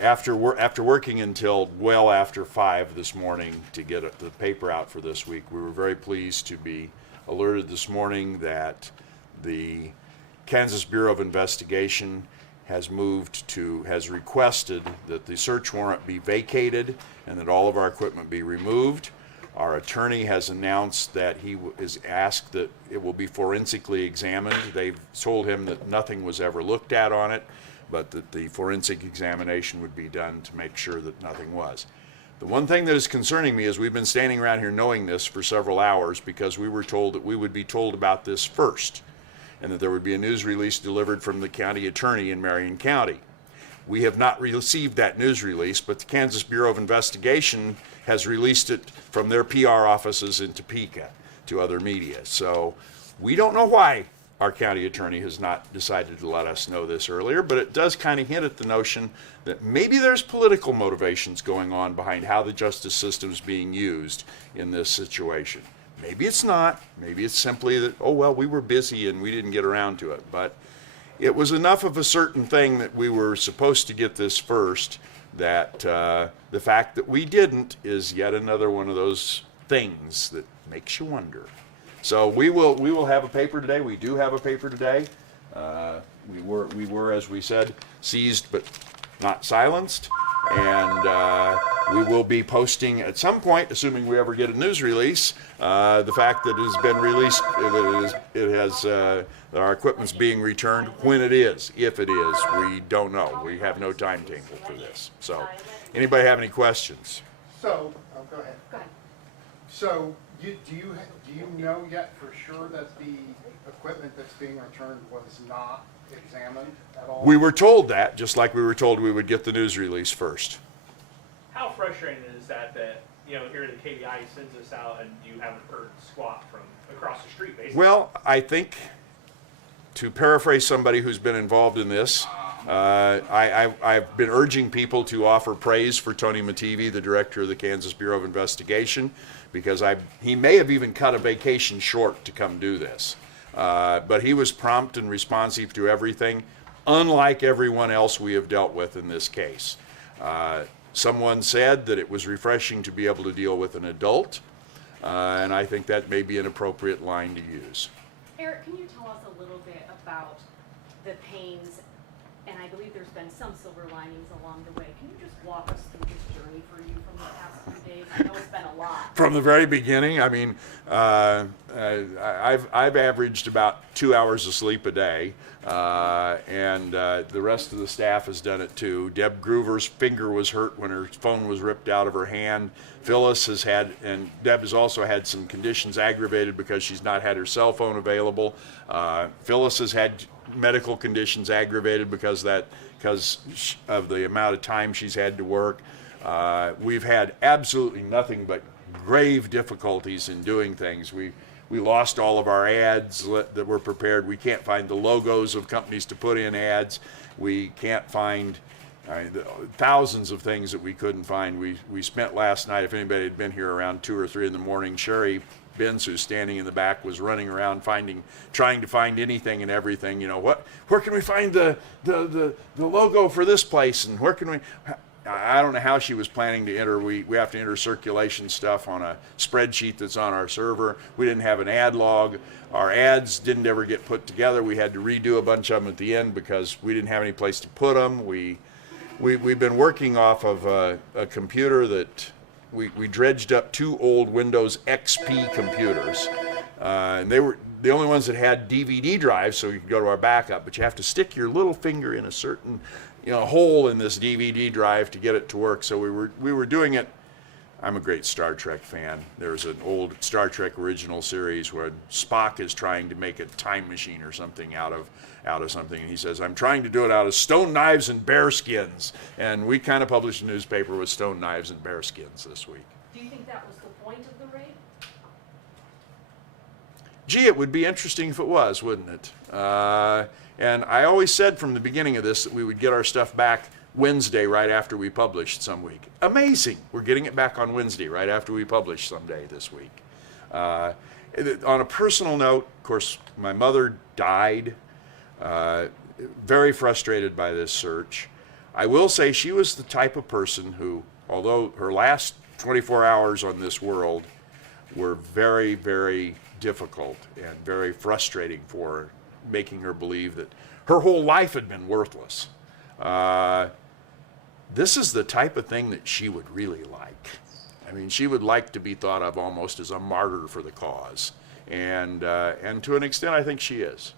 after working until well after 5 this morning to get the paper out for this week, we were very pleased to be alerted this morning that the Kansas Bureau of Investigation has requested that the search warrant be vacated and that all of our equipment be removed. Our attorney has announced that he is asked that it will be forensically examined. They've told him that nothing was ever looked at on it, but that the forensic examination would be done to make sure that nothing was. The one thing that is concerning me is we've been standing around here knowing this for several hours because we were told that we would be told about this first and that there would be a news release delivered from the county attorney in Marion County. We have not received that news release, but the Kansas Bureau of Investigation has released it from their PR offices in Topeka to other media. So we don't know why our county attorney has not decided to let us know this earlier, but it does kind of hint at the notion that maybe there's political motivations going on behind how the justice system is being used in this situation. Maybe it's not. Maybe it's simply that, oh, well, we were busy and we didn't get around to it. But it was enough of a certain thing that we were supposed to get this first, that the fact that we didn't is yet another one of those things that makes you wonder. So we will have a paper today. We do have a paper today. We were, as we said, seized but not silenced. And we will be posting at some point, assuming we ever get a news release, the fact that it has been released, that our equipment's being returned. When it is, if it is, we don't know. We have no timetable for this. So, anybody have any questions? So, go ahead. Go ahead. So, do you know yet for sure that the equipment that's being returned was not examined at all? We were told that, just like we were told we would get the news release first. How frustrating is that here the KBI sends us out and you haven't heard squat from across the street, basically? Well, I think, to paraphrase somebody who's been involved in this, I've been urging people to offer praise for Tony Mativi, the director of the Kansas Bureau of Investigation, because he may have even cut a vacation short to come do this. But he was prompt and responsive to everything, unlike everyone else we have dealt with in this case. Someone said that it was refreshing to be able to deal with an adult, and I think that may be an appropriate line to use. Eric, can you tell us a little bit about the pains, and I believe there's been some silver linings along the way. Can you just walk us through this journey for you from the past few days? I know it's been a lot. From the very beginning, I mean, I've averaged about 2 hours of sleep a day, and the rest of the staff has done it too. Deb Groover's finger was hurt when her phone was ripped out of her hand. Phyllis has had, and Deb has also had some conditions aggravated because she's not had her cell phone available. Phyllis has had medical conditions aggravated because of the amount of time she's had to work. We've had absolutely nothing but grave difficulties in doing things. We lost all of our ads that were prepared. We can't find the logos of companies to put in ads. We can't find thousands of things that we couldn't find. We spent last night, if anybody had been here around 2 or 3 in the morning, Sherry Benz, who's standing in the back, was running around trying to find anything and everything. Where can we find the logo for this place, and where can we? I don't know how she was planning to enter. We have to enter circulation stuff on a spreadsheet that's on our server. We didn't have an ad log. Our ads didn't ever get put together. We had to redo a bunch of them at the end because we didn't have any place to put them. We've been working off of a computer that we dredged up 2 old Windows XP computers. And they were the only ones that had DVD drives, so you could go to our backup, but you have to stick your little finger in a certain hole in this DVD drive to get it to work. So we were doing it. I'm a great Star Trek fan. There's an old Star Trek original series where Spock is trying to make a time machine or something out of something, and he says, "I'm trying to do it out of stone knives and bear skins." And we kind of published a newspaper with stone knives and bear skins this week. Do you think that was the point of the raid? Gee, it would be interesting if it was, wouldn't it? And I always said from the beginning of this that we would get our stuff back Wednesday right after we published some week. Amazing. We're getting it back on Wednesday right after we publish someday this week. On a personal note, of course, my mother died. Very frustrated by this search. I will say she was the type of person who, although her last 24 hours on this world were very, very difficult and very frustrating for her, making her believe that her whole life had been worthless. This is the type of thing that she would really like. I mean, she would like to be thought of almost as a martyr for the cause. And to an extent, I think she is.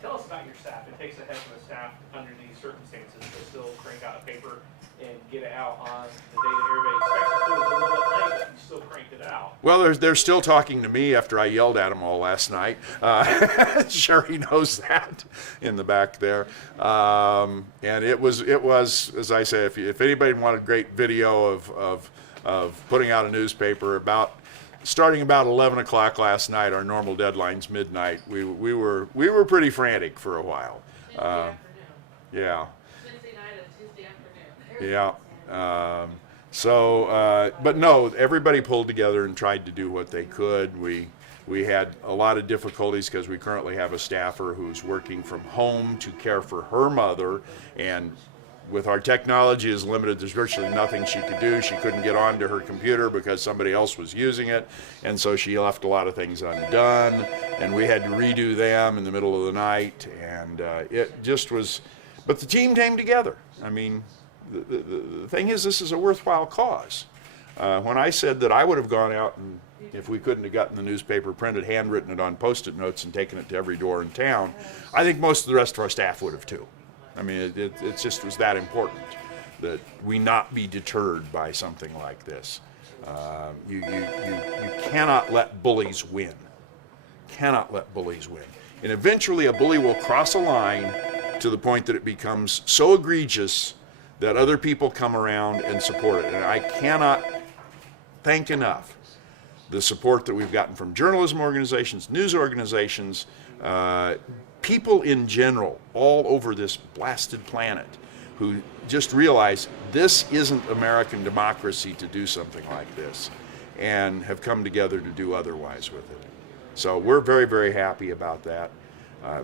Tell us about your staff. It takes a heck of a staff under these circumstances to still crank out a paper and get it out on the day that everybody expects it to. It was a little bit late, but you still cranked it out. Well, they're still talking to me after I yelled at them all last night. Sherry knows that in the back there. And it was, as I say, if anybody wanted great video of putting out a newspaper starting about 11 o'clock last night, our normal deadline's midnight, we were pretty frantic for a while. Tuesday afternoon. Yeah. Wednesday night and Tuesday afternoon. Yeah. But no, everybody pulled together and tried to do what they could. We had a lot of difficulties because we currently have a staffer who's working from home to care for her mother, and with our technology is limited, there's virtually nothing she could do. She couldn't get onto her computer because somebody else was using it, and so she left a lot of things undone, and we had to redo them in the middle of the night, and it just was, but the team came together. I mean, the thing is, this is a worthwhile cause. When I said that I would have gone out and, if we couldn't have gotten the newspaper printed, handwritten it on Post-it notes and taken it to every door in town, I think most of the rest of our staff would have too. I mean, it just was that important that we not be deterred by something like this. You cannot let bullies win. Cannot let bullies win. And eventually a bully will cross a line to the point that it becomes so egregious that other people come around and support it. And I cannot thank enough the support that we've gotten from journalism organizations, news organizations, people in general all over this blasted planet who just realize this isn't American democracy to do something like this, and have come together to do otherwise with it. So we're very, very happy about that.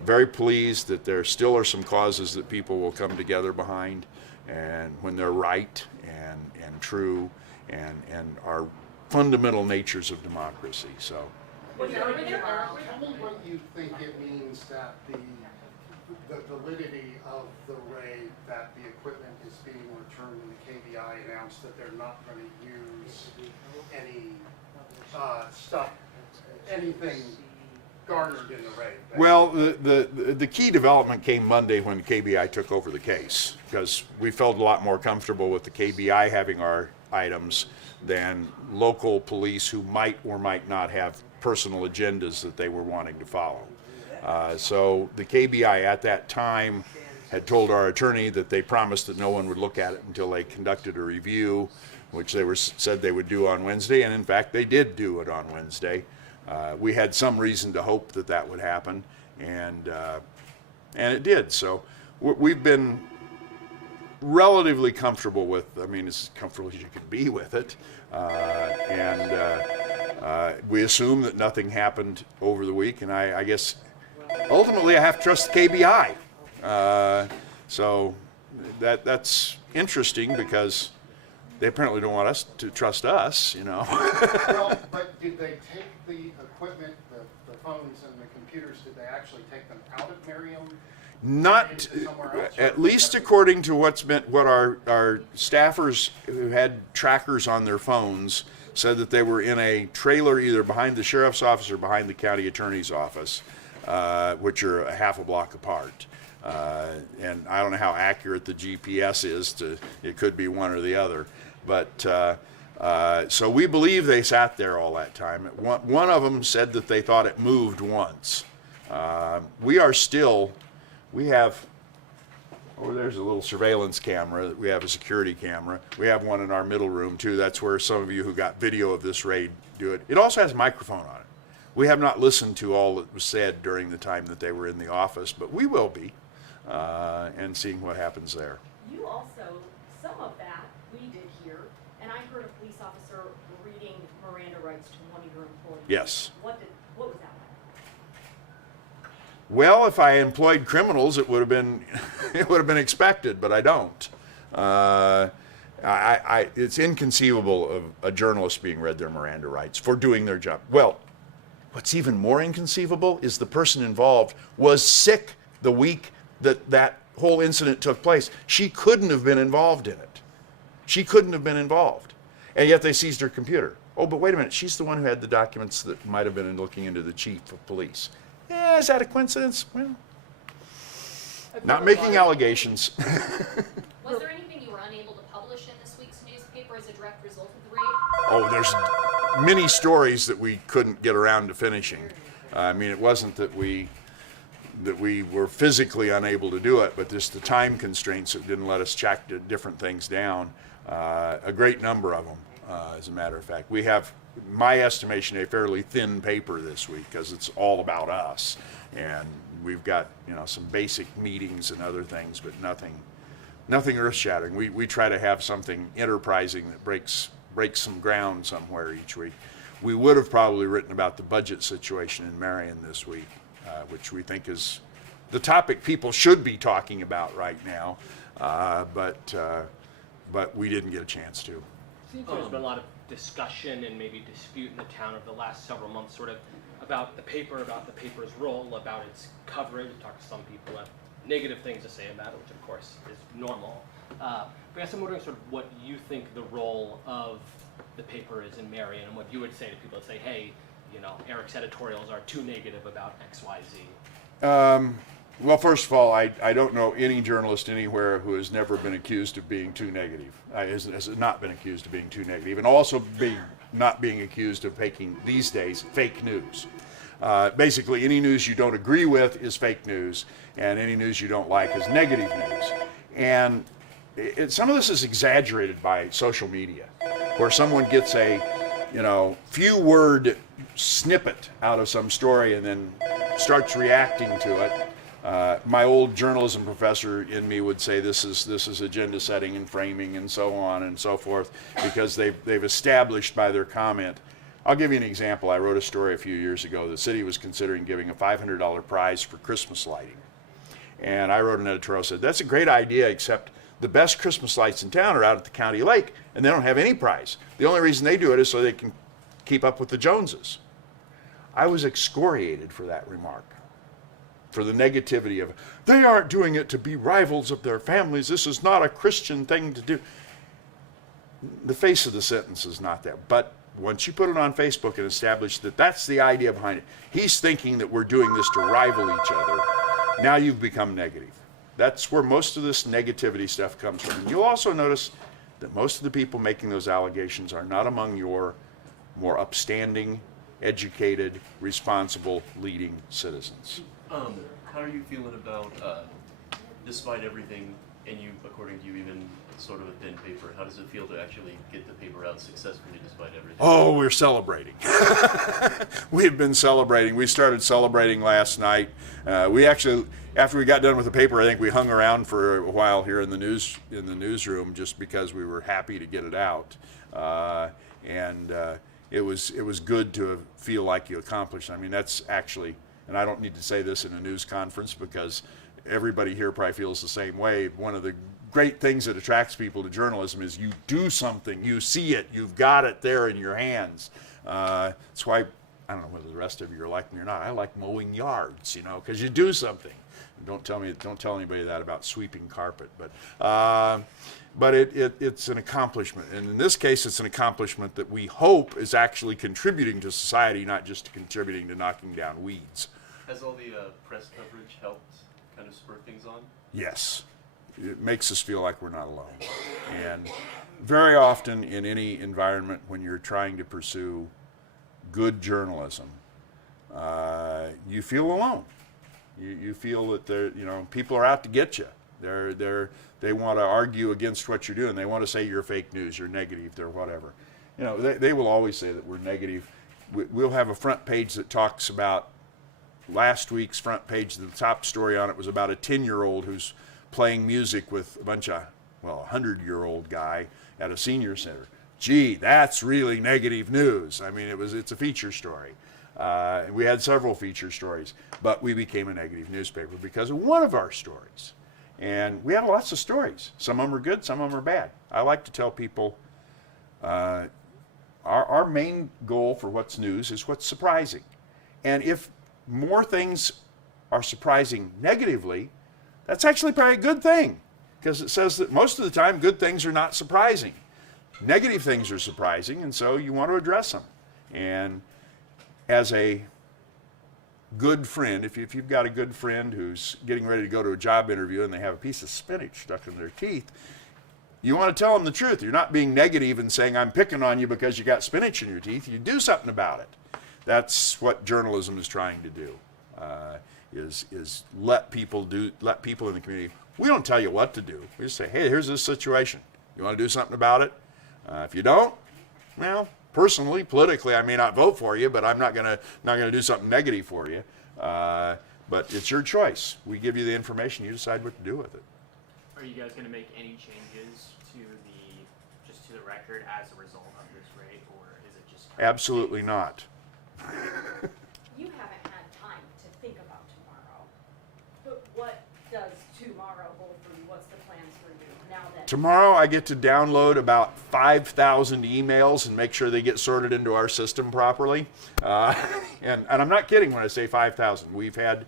Very pleased that there still are some causes that people will come together behind, and when they're right and true and are fundamental natures of democracy. So. Tell me what you think it means that the validity of the way that the equipment is being returned when the KBI announced that they're not going to use any anything garnered in the raid. Well, the key development came Monday when KBI took over the case, because we felt a lot more comfortable with the KBI having our items than local police who might or might not have personal agendas that they were wanting to follow. So the KBI at that time had told our attorney that they promised that no one would look at it until they conducted a review, which they said they would do on Wednesday, and in fact they did do it on Wednesday. We had some reason to hope that that would happen, and it did. So we've been relatively comfortable with, I mean, as comfortable as you can be with it, and we assume that nothing happened over the week, and I guess ultimately I have to trust the KBI. So that's interesting, because they apparently don't want us to trust us, you know. Well, but did they take the equipment, the phones and the computers, did they actually take them out of Marion? Not, at least according to what our staffers who had trackers on their phones said, that they were in a trailer either behind the sheriff's office or behind the county attorney's office, which are a half a block apart. And I don't know how accurate the GPS is. It could be one or the other. But so we believe they sat there all that time. One of them said that they thought it moved once. We have, oh, there's a little surveillance camera. We have a security camera. We have one in our middle room too. That's where some of you who got video of this raid do it. It also has a microphone on it. We have not listened to all that was said during the time that they were in the office, but we will be, and seeing what happens there. You also, some of that we did hear, and I heard a police officer reading Miranda rights to one of your employees. Yes. What was that Well, if I employed criminals, it would have been it would have been expected, but I don't. It's inconceivable of a journalist being read their Miranda rights for doing their job. Well, what's even more inconceivable is the person involved was sick the week that whole incident took place. She couldn't have been involved in it. She couldn't have been involved. And yet they seized her computer. Oh, but wait a minute. She's the one who had the documents that might have been looking into the chief of police. Yeah, is that a coincidence? Well, not making allegations. Was there anything you were unable to publish in this week's newspaper as a direct result of the raid? Oh, there's many stories that we couldn't get around to finishing. I mean, it wasn't that we were physically unable to do it, but just the time constraints that didn't let us track different things down. A great number of them, as a matter of fact. We have, my estimation, a fairly thin paper this week because it's all about us. And we've got, some basic meetings and other things, but nothing earth-shattering. We try to have something enterprising that breaks some ground somewhere each week. We would have probably written about the budget situation in Marion this week, which we think is the topic people should be talking about right now, but we didn't get a chance to. Seems there's been a lot of discussion and maybe dispute in the town over the last several months, sort of about the paper, about the paper's role, about its coverage. I've talked to some people who have negative things to say about it, which of course is normal. But I guess I'm wondering sort of what you think the role of the paper is in Marion, and what you would say to people that say, hey, Eric's editorials are too negative about X, Y, Z. Well, first of all, I don't know any journalist anywhere who has never been accused of being too negative, has not been accused of being too negative, and also not being accused of making, these days, fake news. Basically, any news you don't agree with is fake news, and any news you don't like is negative news. And some of this is exaggerated by social media, where someone gets a few-word snippet out of some story and then starts reacting to it. My old journalism professor in me would say this is agenda setting and framing and so on and so forth, because they've established by their comment. I'll give you an example. I wrote a story a few years ago. The city was considering giving a $500 prize for Christmas lighting. And I wrote an editorial that said, that's a great idea, except the best Christmas lights in town are out at the county lake, and they don't have any prize. The only reason they do it is so they can keep up with the Joneses. I was excoriated for that remark, for the negativity of, they aren't doing it to be rivals of their families. This is not a Christian thing to do. The face of the sentence is not that. But once you put it on Facebook and establish that that's the idea behind it, he's thinking that we're doing this to rival each other, now you've become negative. That's where most of this negativity stuff comes from. And you'll also notice that most of the people making those allegations are not among your more upstanding, educated, responsible, leading citizens. How are you feeling about, despite everything, and you, according to you, even sort of a thin paper, how does it feel to actually get the paper out successfully despite everything? Oh, we're celebrating. We've been celebrating. We started celebrating last night. We actually, after we got done with the paper, I think we hung around for a while here in the newsroom just because we were happy to get it out. It was good to feel like you accomplished. I mean, that's actually, and I don't need to say this in a news conference because everybody here probably feels the same way. One of the great things that attracts people to journalism is you do something, you see it, you've got it there in your hands. That's why, I don't know whether the rest of you are like me or not, I like mowing yards, because you do something. Don't tell anybody that about sweeping carpet, but it's an accomplishment. And in this case, it's an accomplishment that we hope is actually contributing to society, not just contributing to knocking down weeds. Has all the press coverage helped kind of spur things on? Yes. It makes us feel like we're not alone. And very often in any environment when you're trying to pursue good journalism, you feel alone. You feel that people are out to get you. They want to argue against what you're doing. They want to say you're fake news, you're negative, they're whatever. They will always say that we're negative. We'll have a front page that talks about last week's front page. The top story on it was about a 10-year-old who's playing music with a bunch of, a 100-year-old guy at a senior center. Gee, that's really negative news. I mean, it's a feature story. We had several feature stories, but we became a negative newspaper because of one of our stories. And we have lots of stories. Some of them are good, some of them are bad. I like to tell people our main goal for what's news is what's surprising. And if more things are surprising negatively, that's actually probably a good thing, because it says that most of the time good things are not surprising. Negative things are surprising, and so you want to address them. And as a good friend, if you've got a good friend who's getting ready to go to a job interview and they have a piece of spinach stuck in their teeth, you want to tell them the truth. You're not being negative and saying, I'm picking on you because you got spinach in your teeth. You do something about it. That's what journalism is trying to do, is let people in the community. We don't tell you what to do. We just say, hey, here's this situation. You want to do something about it? If you don't, well, personally, politically, I may not vote for you, but I'm not gonna do something negative for you. But it's your choice. We give you the information. You decide what to do with it. Are you guys going to make any changes to the record as a result of this rate, or is it just Absolutely not. You haven't had time to think about tomorrow, but what does tomorrow hold for you? What's the plans for you now that? Tomorrow I get to download about 5,000 emails and make sure they get sorted into our system properly. And I'm not kidding when I say 5,000. We've had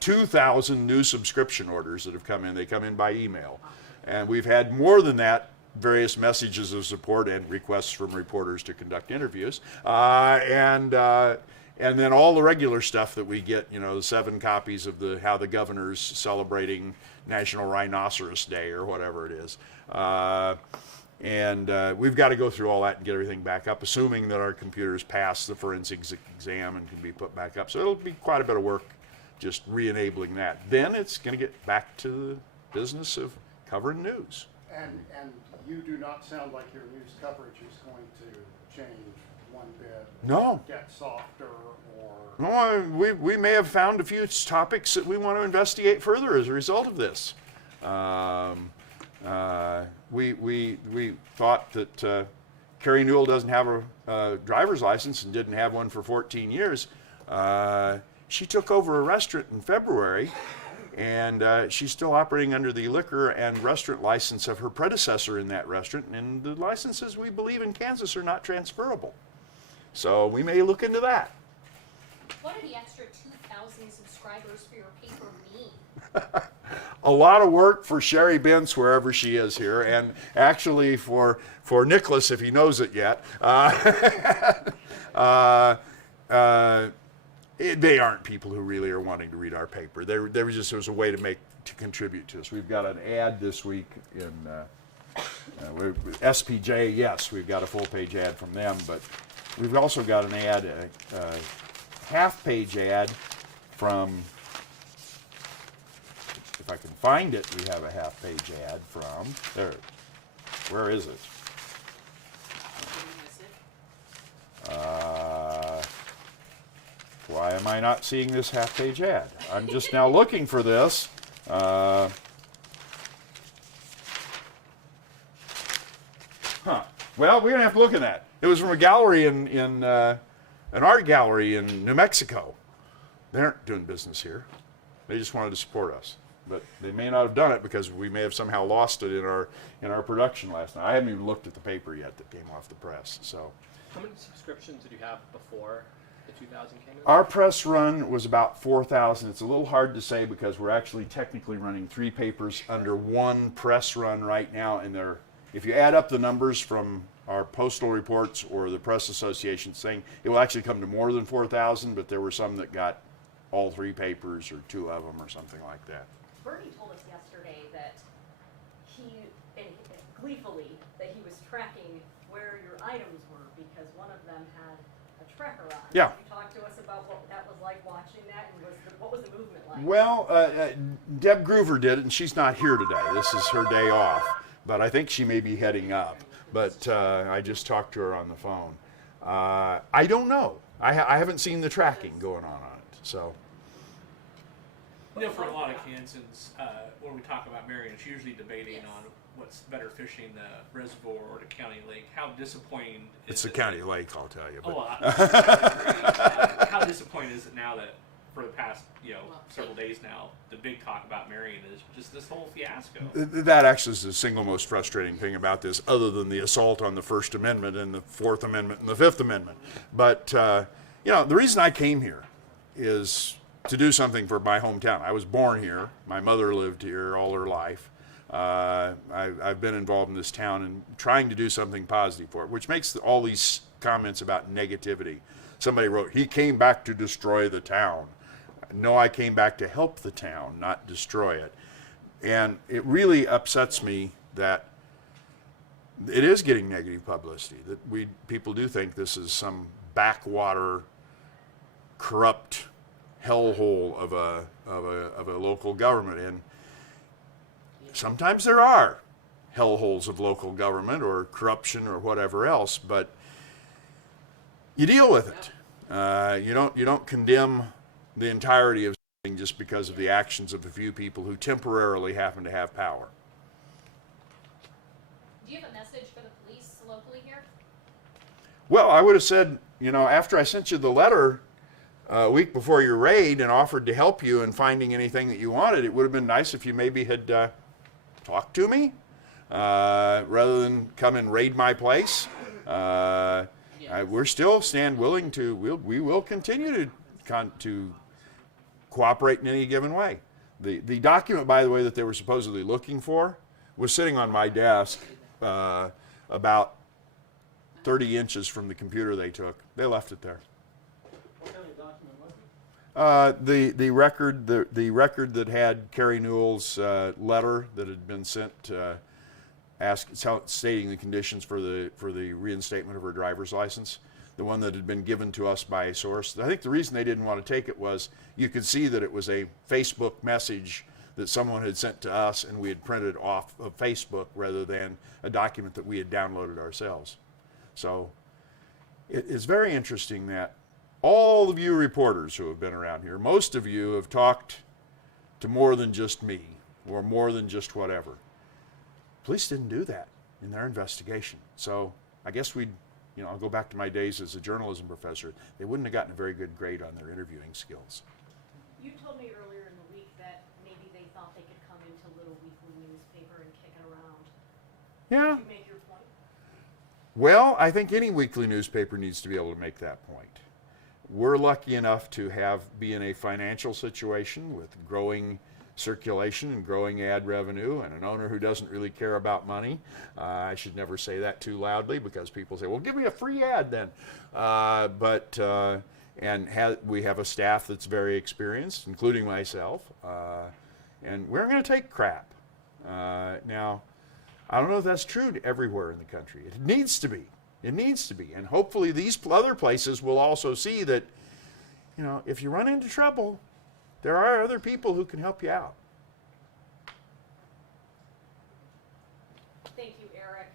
2,000 new subscription orders that have come in. They come in by email. And we've had more than that, various messages of support and requests from reporters to conduct interviews. And then all the regular stuff that we get, the 7 copies of how the governor's celebrating National Rhinoceros Day or whatever it is. We've got to go through all that and get everything back up, assuming that our computers pass the forensics exam and can be put back up. So it'll be quite a bit of work just re-enabling that. Then it's going to get back to the business of covering news. And you do not sound like your news coverage is going to change one bit. No. Get softer or. No, we may have found a few topics that we want to investigate further as a result of this. We thought that Carrie Newell doesn't have a driver's license and didn't have one for 14 years. She took over a restaurant in February, and she's still operating under the liquor and restaurant license of her predecessor in that restaurant, and the licenses, we believe, in Kansas are not transferable. So we may look into that. What do the extra 2,000 subscribers for your paper mean? A lot of work for Sherry Bentz, wherever she is here, and actually for Nicholas, if he knows it yet. They aren't people who really are wanting to read our paper. It was a way to contribute to us. We've got an ad this week in SPJ. Yes, we've got a full-page ad from them, but we've also got an ad, a half-page ad from. If I can find it, we have a half-page ad from there. Where is it? Why am I not seeing this half-page ad? I'm just now looking for this. Well, we're gonna have to look at that. It was from a gallery in an art gallery in New Mexico. They aren't doing business here. They just wanted to support us, but they may not have done it because we may have somehow lost it in our production last night. I haven't even looked at the paper yet that came off the press. So, How many subscriptions did you have before the 2,000 came in? our press run was about 4,000. It's a little hard to say because we're actually technically running 3 papers under one press run right now, and if you add up the numbers from our postal reports or the press association thing, it will actually come to more than 4,000, but there were some that got all 3 papers or 2 of them or something like that. Bernie told us yesterday that gleefully, that he was tracking where your items were because one of them had a tracker on. Yeah. Can you talk to us about what that was like watching that, and what was the movement like? Well, Deb Groover did it, and she's not here today. This is her day off, but I think she may be heading up. But I just talked to her on the phone. I don't know. I haven't seen the tracking going on it, so. For a lot of Kansans, when we talk about Marion, it's usually debating on what's better fishing, the reservoir or the county lake. How disappointing is It's the it? county lake, I'll tell you. But. Oh, I how disappointing is it now that for the past, several days now, the big talk about Marion is just this whole fiasco. That actually is the single most frustrating thing about this, other than the assault on the First Amendment and the Fourth Amendment and the Fifth Amendment. But, the reason I came here is to do something for my hometown. I was born here. My mother lived here all her life. I've been involved in this town and trying to do something positive for it, which makes all these comments about negativity. Somebody wrote, he came back to destroy the town. No, I came back to help the town, not destroy it. And it really upsets me that it is getting negative publicity, that people do think this is some backwater, corrupt hellhole of a local government. And sometimes there are hellholes of local government or corruption or whatever else, but you deal with it. You don't condemn the entirety of something just because of the actions of a few people who temporarily happen to have power. Do you have a message for the police locally here? Well, I would have said, after I sent you the letter a week before your raid and offered to help you in finding anything that you wanted, it would have been nice if you maybe had talked to me rather than come and raid my place. We're still willing to. We will continue to cooperate in any given way. The document, by the way, that they were supposedly looking for was sitting on my desk about 30 inches from the computer they took. They left it there. What kind of document was it? The record that had Carrie Newell's letter that had been sent stating the conditions for the reinstatement of her driver's license, the one that had been given to us by a source. I think the reason they didn't want to take it was you could see that it was a Facebook message that someone had sent to us and we had printed off of Facebook rather than a document that we had downloaded ourselves. So it's very interesting that all of you reporters who have been around here, most of you have talked to more than just me or more than just whatever. Police didn't do that in their investigation. So I guess I'll go back to my days as a journalism professor. They wouldn't have gotten a very good grade on their interviewing skills. You told me earlier in the week that maybe they thought they could come into Little Weekly newspaper and kick it around. Yeah. Did you make your point? Well, I think any weekly newspaper needs to be able to make that point. We're lucky enough to be in a financial situation with growing circulation and growing ad revenue and an owner who doesn't really care about money. I should never say that too loudly because people say, well, give me a free ad then. We have a staff that's very experienced, including myself, and we're going to take crap. Now, I don't know if that's true everywhere in the country. It needs to be. It needs to be. And hopefully these other places will also see that, if you run into trouble, there are other people who can help you out. Thank you, Eric.